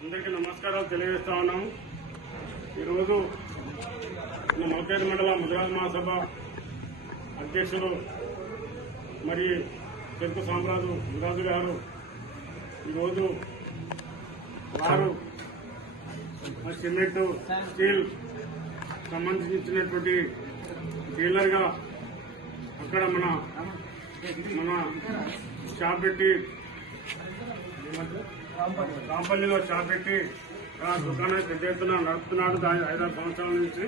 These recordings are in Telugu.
అందరికీ నమస్కారాలు తెలియజేస్తా ఉన్నాము. ఈరోజు మన మల్కేరు మండల ముద్రాజ్ మహాసభ అధ్యక్షులు మరి తెలుగు సామ్రాజు మురాజు గారు ఈరోజు వారు సిమెంట్ స్టీల్ సంబంధించినటువంటి డీలర్గా అక్కడ మన మన షాప్ పెట్టి కాంపల్లిలో షాప్ పెట్టి ఆ దుకాణాన్ని పెద్ద ఎత్తున నడుపుతున్నాడు దాని ఐదారు సంవత్సరాల నుంచి.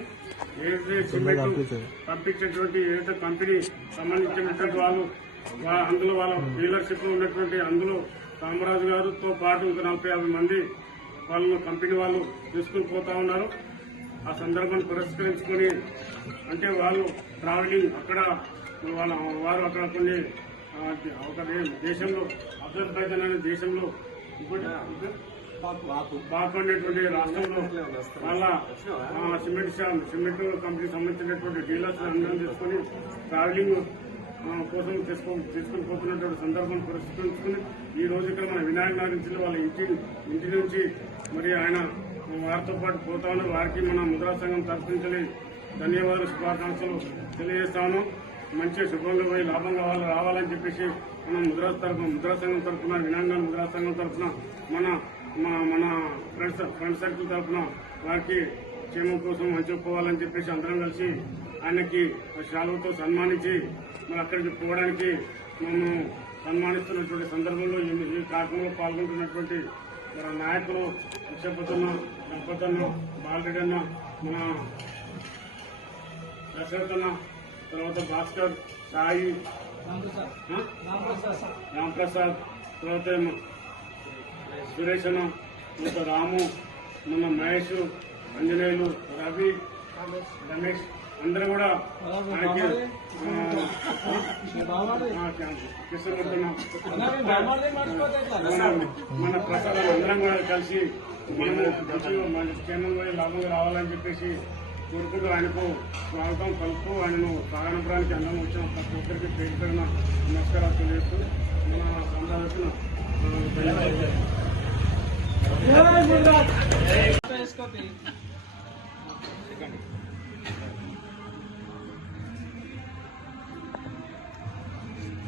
ఏదైతే సిమెంట్ పంపించేటువంటి ఏదైతే కంపెనీ సంబంధించినటువంటి వాళ్ళు అందులో వాళ్ళ డీలర్షిప్ ఉన్నటువంటి అందులో కామరాజు గారితో పాటు ఇంకా నలభై యాభై మంది వాళ్ళు కంపెనీ వాళ్ళు తీసుకుని పోతా ఉన్నారు. ఆ సందర్భాన్ని పురస్కరించుకొని అంటే వాళ్ళు ట్రావెలింగ్ అక్కడ వాళ్ళ వారు అక్కడ కొన్ని ఒక దేశంలో అజర్బైజాన్ అనే దేశంలో అనేటువంటి రాష్ట్రంలో వాళ్ళ ఆ, సిమెంట్ సిమెంట్ కంపెనీ సంబంధించినటువంటి డీలర్స్ అందరం తీసుకొని ట్రావెలింగ్ కోసం తీసుకో తీసుకుని పోతున్నటువంటి సందర్భం పురస్కరించుకుని ఈ రోజు ఇక్కడ మన వినాయక నగర్ నుంచి వాళ్ళ ఇంటి ఇంటి నుంచి మరి ఆయన వారితో పాటు పోతా ఉన్నారు. వారికి మన ముద్రా సంఘం తరఫుంచి ధన్యవాదాలు శుభాకాంక్షలు తెలియజేస్తాను మంచి శుభంగా పోయి లాభంగా వాళ్ళు రావాలని చెప్పేసి మన ముద్రా తరఫున ముద్రా సంఘం తరఫున వినాంగ ముద్రా సంఘం తరఫున మన మన- మన ఫ్రెండ్స్ ఫ్రెండ్ సర్కిల్ తరఫున వారికి క్షేమం కోసం మంచిగా చెప్పేసి అందరం కలిసి ఆయనకి శాలువతో సన్మానించి మరి అక్కడికి పోవడానికి మేము సన్మానిస్తున్నటువంటి సందర్భంలో ఈ కార్యక్రమంలో పాల్గొంటున్నటువంటి మన నాయకులు విశ్వపతన్న గణపతన్న బాలరెడ్డి అన్న మన దశరథన్న తర్వాత భాస్కర్ సాయి? రాంప్రసాద్. తర్వాత ఏమో సురేష్ అన్న తర్వాత రాము మన మహేష్ అంజనేయులు రవి రమేష్. అందరూ కూడా మన ప్రసాదం అందరం కూడా కలిసి మనము క్షేమంగా లాభంగా రావాలని చెప్పేసి కోరుకుంటూ ఆయనకు స్వాగతం పలుకుతూ ఆయనను సాగనపురానికి అందం వచ్చిన ప్రతి ఒక్కరికి పేరు నమస్కారాలు తెలియజేస్తూ మన సంబంధించిన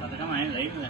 పథకం ఆయన రైతు